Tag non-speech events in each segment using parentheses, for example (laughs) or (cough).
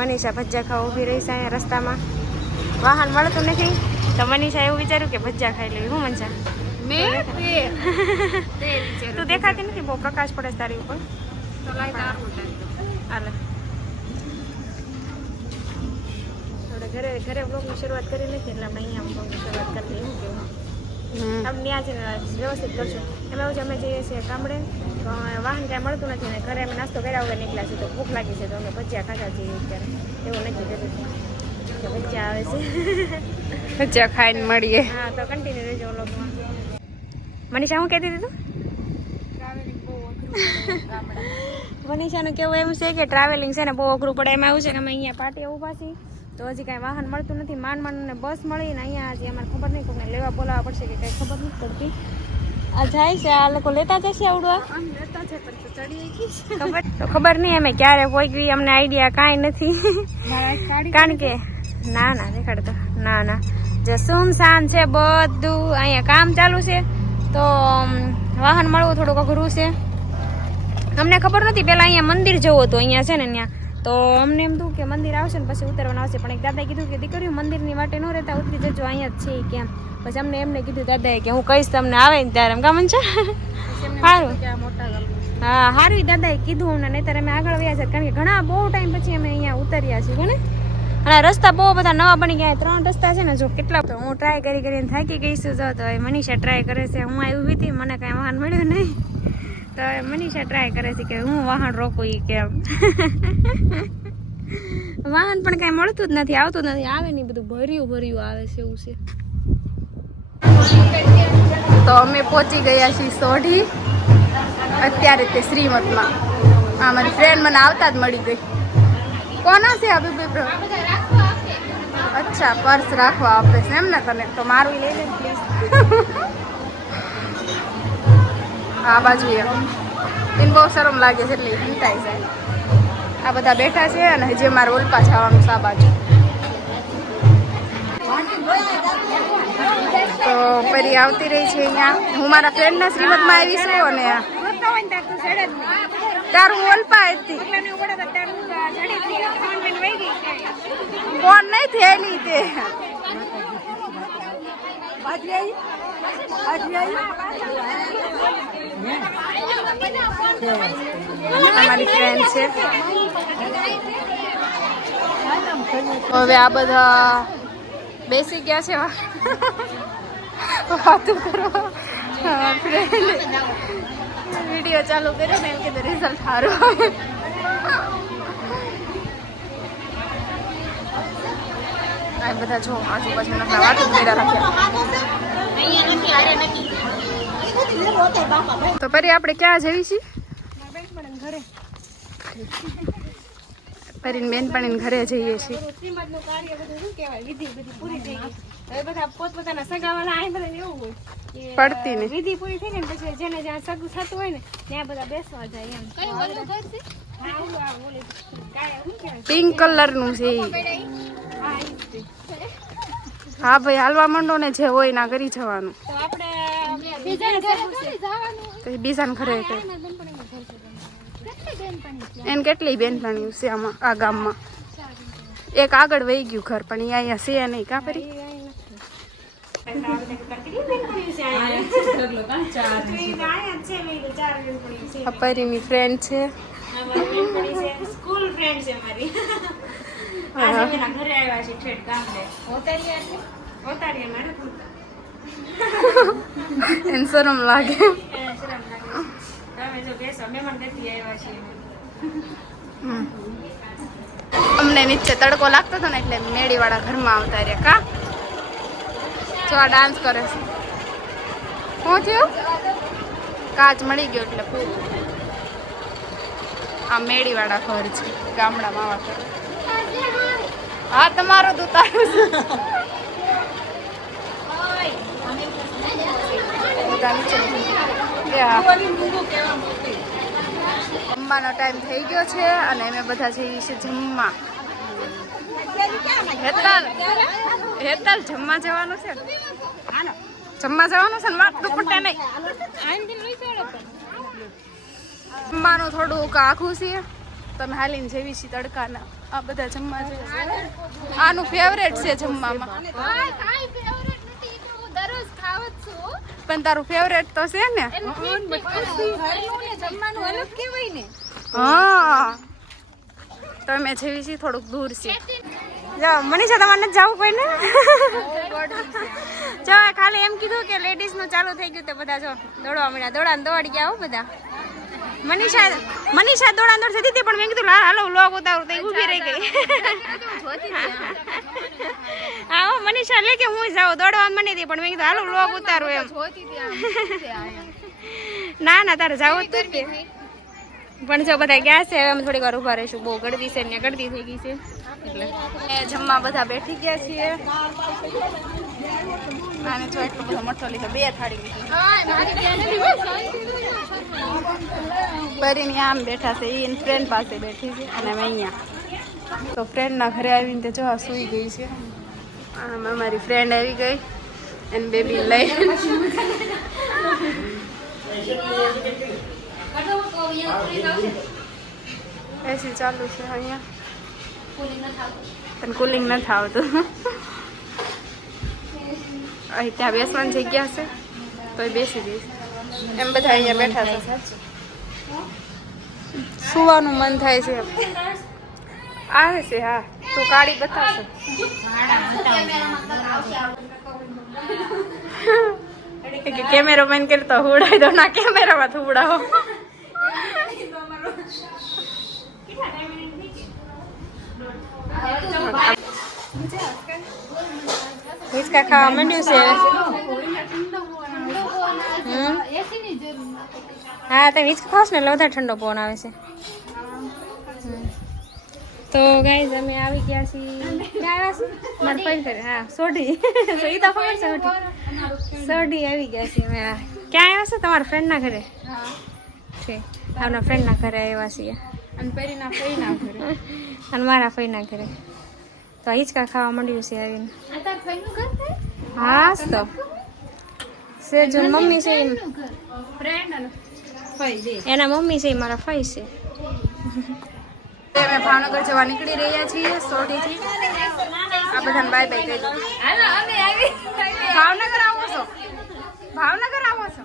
મનીષા ભજીયા ખાવા ઊભી રહી છે અહીંયા રસ્તામાં. વાહન મળતું નથી. તો મનીષા એવું વિચાર્યું કે ભજીયા ખાઈ લેવી. હું મનસા તે દેખાતી નથી? બહુ પ્રકાશ પડે તારી ઉપર. ઘરે ઘરે બ્લોગની શરૂઆત કરી નથી એટલે આપણે અહીંયા બ્લોગની શરૂઆત કરી દઈએ કેવું? આપણે ત્યાં જઈને વ્યવસ્થિત કરશું. એમાં એવું છે અમે જઈએ છીએ ગામડે વાહન કાંઈ મળતું નથી ને ઘરે અમે નાસ્તો કર્યા વગર નીકળ્યા છે તો ભૂખ લાગી છે તો અમે ભજીયા ખાધા છીએ અત્યારે. એવું નક્કી કર્યું ભજીયા આવે છે. ભજીયા ખાઈને મળીએ. હા તો કન્ટિન્યુ રહેજો વ્લોગમાં મનીષા હું કહેતી હતી તું? મનીષાનું કેવું એમ છે કે ટ્રાવેલિંગ છે ને બહુ અઘરું પડે. એમાં એવું છે કે અમે અહીંયા પાટી ઊભા છીએ. તો હજી કાંઈ વાહન મળતું નથી. માંડ માંડને બસ મળીને અહીંયા હજી અમારે ખબર નહીં કોઈને લેવા બોલાવવા પડશે કે કંઈ ખબર નથી પડતી. આ જાય છે આ લોકો લેતા જશે આવડવા. લેતા છે પણ તો ચડી ખબર તો ખબર નહીં અમે ક્યારે પહોંચવી અમને આઈડિયા કાંઈ નથી. કારણ કે ના ના દેખાડતો ના ના. જે સુમસાન છે બધું અહીંયા કામ ચાલુ છે. તો વાહન મળવું થોડુંક અઘરું છે. અમને ખબર નથી પેલા અહીંયા મંદિર જવું હતું અહીંયા છે ને ત્યાં. તો અમને એમ થયું કે મંદિર આવશે ને પછી ઉતરવાનું આવશે. પણ એક દાદાએ કીધું કે દીકરીઓ મંદિરની માટે ન રહેતા ઉતરી જજો અહીંયા જ છે કેમ પછી અમને એમને કીધું દાદાએ કે હું કહીશ તમને આવે ને ત્યારે એમ ગમન છે સારું કે હા સારું દાદાએ કીધું અમને નહીતર અમે આગળ વ્યા છે કારણ કે ઘણા બહુ ટાઈમ પછી અમે અહીંયા ઉતર્યા છીએ ને? અને રસ્તા બહુ બધા નવા બની ગયા. ત્રણ રસ્તા છે ને જો કેટલા તો હું ટ્રાય કરી કરીને થાકી ગઈ છું જો તો મનીષા ટ્રાય કરે છે. હું આવી હતી મને કાંઈ વાહન મળ્યું નહીં. તો મનીષા ટ્રાય કરે છે કે હું વાહન રોકું એ કેમ? વાહન પણ કાંઈ મળતું જ નથી, આવતું નથી, આવે નહીં બધું ભર્યું ભર્યું આવે છે એવું છે. તો અમે પહોંચી ગયા છીએ સોઢી. અત્યારે તે શ્રીમતમાં. આ મારી ફ્રેન્ડ મને આવતા જ મળી ગઈ. કોના છે અભિભાઈ અચ્છા, પર્સ રાખવા આપે છે એમ ને તને તો મારું લઈ લે પ્લીઝ આ બાજુ એમ એને બહુ શરમ લાગે છે એટલે હિંતાઈ જાય. આ બધા બેઠા છે અને હજી અમારે ઉલપા જવાનું છે આ બાજુ. તો ફરી આવતી રહી છે અહીંયા. હું મારા ફ્રેન્ડના શ્રીમદમાં આવી છું અને તારું ઓલપા હતી. ફોન નહીં થયેલી તે. અમારી ફ્રેન્ડ છે. હવે આ બધા બેસી ગયા છે. વાતું કરો. વીડિયો ચાલુ કર્યો ને એમ કે રિઝલ્ટ સારું આ બધા જો આજુબાજુ નકરા વાતું કર્યા રાખ્યા તો પરી આપણે ક્યાં જવી છીએ ઘરે પરીને બેનપણીને ઘરે જઈએ છીએ શ્રીમદનું કાર્ય બધું શું કહેવાય વિધિ બધી પૂરી થઈ ગઈ હવે બધા પોતપોતાના સગાવાલા આ બધા એવું હોય પડતી ને. વિધિ પૂરી થઈ ને પછી જેને જ્યાં સગું થતું હોય ને ત્યાં બધા બેસવા જાય એમ કઈ ઓલું ઘર છે પિંક કલરનું છે. હા, ભાઈ હાલવા માંડો ને જે હોય ના કરી જવાનું આપણે તો બીજાને ઘરે એને કેટલી બેનપણી છે? આમાં આ ગામમાં? એક આગળ વહી ગયું ઘર પણ અહીંયા છે નહીં. કાં પરી આ પરીની ફ્રેન્ડ છે. સ્કૂલ ફ્રેન્ડ છે મારી આજે અમે ઘરે આવ્યા છીએ ઠેઠ ગામડે. ઓતારીયા એટલે ઓતારીયા મારે એને શરમ લાગે. અમને નીચે તડકો લાગતો હતો ને એટલે મેડીવાળા ઘરમાં આવતા રહ્યા. કા? જો આ ડાન્સ કરે છે. શું થયું? કાચ મળી ગયો એટલે પૂરું આ મેડીવાળા ઘર છે, ગામડામાં આવા હા, તમારો તો તારું છે. હા. જમવાનો ટાઈમ થઈ ગયો છે અને અમે બધા જઈએ છીએ જમવા. હેતલ. હેતલ જમવા જવાનું છે? જમવા જવાનું છે ને? વાત દુપટ્ટા નહીં. જમવાનું થોડુંક આખું છે. તમે હાલીને જેવી છીએ તડકાના. આ બધા જમવા છે આનું ફેવરેટ છે જમવામાં. પણ તારું ફેવરેટ તો છે ને? હા તમે જેવી છીએ થોડુંક દૂર છે જાઓ મનીષા તમારે નથી જવું કોઈને? જો ખાલી એમ કીધું કે લેડીઝનું ચાલુ થઈ ગયું તો બધા જો દોડવા મળ્યા દોડા દોડી ગયા હો બધા. મનીષા મનીષા દોડા દોડ થતી હતી પણ મેં કીધું લા હાલો લોગ ઉતારું. તો ઊભી રહી ગઈ. હા લે કે હું જાઉં દોડવા મને હતી પણ મેં કીધું હાલો લોગ ઉતારું એમ. ના ના તારે જાવું તું પણ જો બધા ગયા છે હવે અમે થોડીક વાર ઊભા રહીશું. બહુ ગળદી છે ને ગળદી થઈ ગઈ છે. એટલે જમવા બધા બેઠી ગયા છીએ. આને જો એટલો બધો મઠો લીધો બે થાળી પરીની આમ બેઠા છે એ ફ્રેન્ડ પાસે બેઠી છે અને અમે અહીંયા. તો ફ્રેન્ડના ઘરે આવીને તે જો સૂઈ ગઈ છે. આમ અમારી ફ્રેન્ડ આવી ગઈ અને બેબી લઈ (laughs) એસી ચાલુ છે અહીંયા. પણ કુલિંગ નથી આવતું. અહીં ત્યાં બેસવાની જગ્યા છે તો બેસી જઈશ. એમ બધા અહીંયા બેઠા છે. સુવાનું મન થાય છે. આવે છે હા. તું કાળી બતાવશે. કેમેરો મેન કરતો હુડાઈ દો, ના, કેમેરામાં થોડાવો હિંચકા ખાવા માંડ્યું છે. હા તમે હિંચકા ખાવ ને એટલે વધારે ઠંડો પવન આવે છે. તો ગાઈઝ અમે આવી ગયા છીએ. મારા ફઈ ઘરે હા સોઢી. તો તો ખબર સોઢી. સોઢી આવી ગયા છીએ અમે. ક્યાં આવ્યા છે? તમારા ફ્રેન્ડના ઘરે? છે. આપણા ફ્રેન્ડના ઘરે આવ્યા છીએ. અને પેરીના ફઈના ઘરે. અને મારા ફઈના ઘરે. તો હિંચકા ખાવા માંડ્યું છે આવીને. હા તો. છે મમ્મી છે એના. મમ્મી છે એ મારા ફઈ છે. અમે ભાવનગર જવા નીકળી રહ્યા છીએ સોઢીથી. આ બધાને બાય બાય કહી દઉં. ભાવનગર આવો છો? ભાવનગર આવો છો?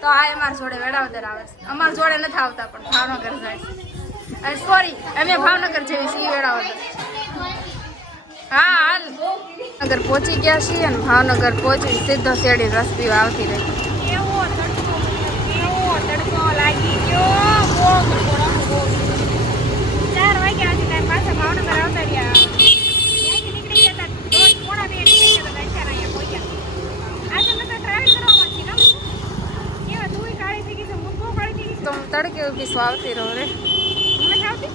તો આ અમારા જોડે વેડાવદર આવે છે. અમારા જોડે નથી આવતા પણ ભાવનગર જાય છે. સોરી અમે ભાવનગર જઈએ છીએ વેડાવદર હા હાલ. નગર પહોંચી ગયા છીએ અને ભાવનગર પહોંચી સીધો શેરડી રસ પીવા આવતી રહી. એવો તડકો એવો તડકો લાગી ગયો. ચાર વાગ્યા હજી ટાઈમ પાછા ભાવનગર આવતા રહ્યા ત્યાંથી નીકળી ગયા હતા દોઢ પોણા બે નીકળી ગયા હતા અત્યારે અહીંયા પહોંચ્યા આજે અમે તો ટ્રાવેલ કરવામાં છીએ ને એવા તું કાળી થઈ ગઈ છે હું બહુ કાળી થઈ ગઈ તો હું તડકે ઊભી છું આવતી રહો રે છું મને આવતી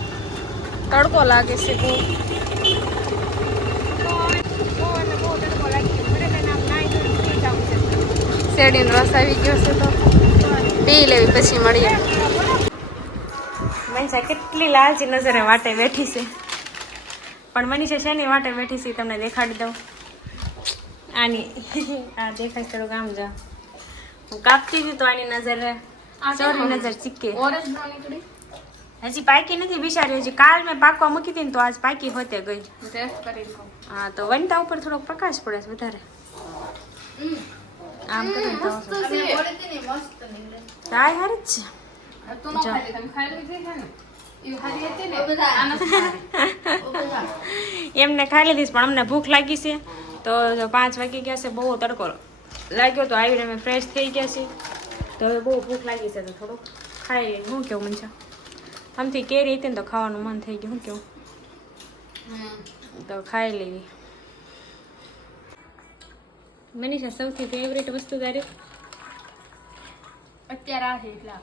તડકો લાગે છે બહુ તો હવે બહુ એટલે બહુ તડકો લાગી ગયો મને લઈને આમ નાહી ધોઈને સુઈ જવું છે શેરડીનો રસ આવી ગયો છે તો પી લેવી પછી મળીએ મનીષા કેટલી લાલચી નજરે વાટે બેઠી છે. પણ મનીષા શેની વાટે બેઠી છે તમને દેખાડી દઉં. આની આ દેખાય છે થોડુંક આમ જા. હું કાપતી હતી તો આની નજરે. સોરી નજર ચીકે. ઓરેન્જ નો નીકળી. હજી પાકી નથી બિચારી હજી કાલ મેં પાકવા મૂકી હતી ને તો આજ પાકી હોતે ગઈ. ટેસ્ટ કરી લઉં. હા તો વનતા ઉપર થોડોક પ્રકાશ પડે છે વધારે. આમ કરે ને તો તાય હારી જ છે. એમને ખાઈ લીધીશ પણ અમને ભૂખ લાગી છે. તો પાંચ વાગી ગયા છે બહુ તડકો લાગ્યો તો આવીને અમે ફ્રેશ થઈ ગયા છીએ. તો હવે બહુ ભૂખ લાગી છે તો થોડુંક ખાઈ લઈને શું કેવું મન છે આમથી કેરી હતી ને તો ખાવાનું મન થઈ ગયું શું કેવું? તો ખાઈ લેવી. મનીષા સૌથી ફેવરેટ વસ્તુ તારી? અત્યારે આ છે એટલા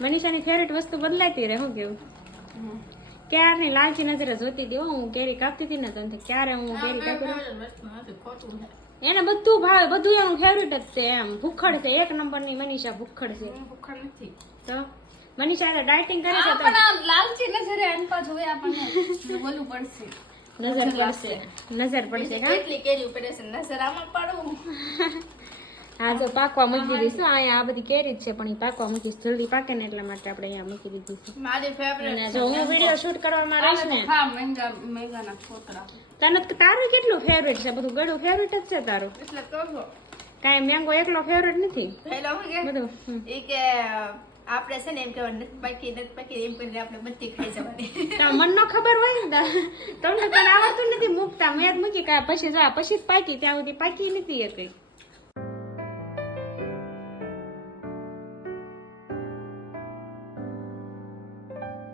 મનીષાની ફેવરેટ વસ્તુ બદલાતી રહે શું કેવું? ક્યારની લાલચી નજરે જોતી હતી હું કેરી કાપતી હતી ને તો ક્યારે હું કેરી કાપી એને બધું ભાવે બધું એનું ફેવરેટ જ છે એમ. ભૂખડ છે એક નંબરની મનીષા ભૂખડ છે. ભૂખડ નથી. તો મનીષા ડાયટિંગ કરે છે પણ લાલચી નજરે પા જોવે આપણને બોલવું પડશે. નજર પડશે. નજર પડશે કેટલી કેરી પડે છે નજર આમાં પાડવું. (laughs) હા જો પાકવા મૂકી દઈશું અહીંયા આ બધી કેરી છે પણ એ પાકવા મૂકીશ જલ્દી પાકે ને એટલા માટે આપણે અહીંયા મૂકી દીધી છે. મારી ફેવરેટ જો હું વીડિયો શૂટ કરવામાં રહીશ ને હા તને તારું કેટલું ફેવરેટ છે? બધું ગળું ફેવરેટ જ છે તારું. એટલે કહો કાંઈ મેંગો એકલો ફેવરેટ નથી? બધું. કે આપણે છે ને એમ કે નથી પાકી નથી પાકી એમ કરીને આપણે બધી ખાઈ જવાની. મન નો ખબર હોય ને તમને પણ આવડતું નથી મૂકતા. મેં જ મૂકી કા પછી જો આ પછી જ પાકી ત્યાં સુધી પાકી નથી એ કઈ.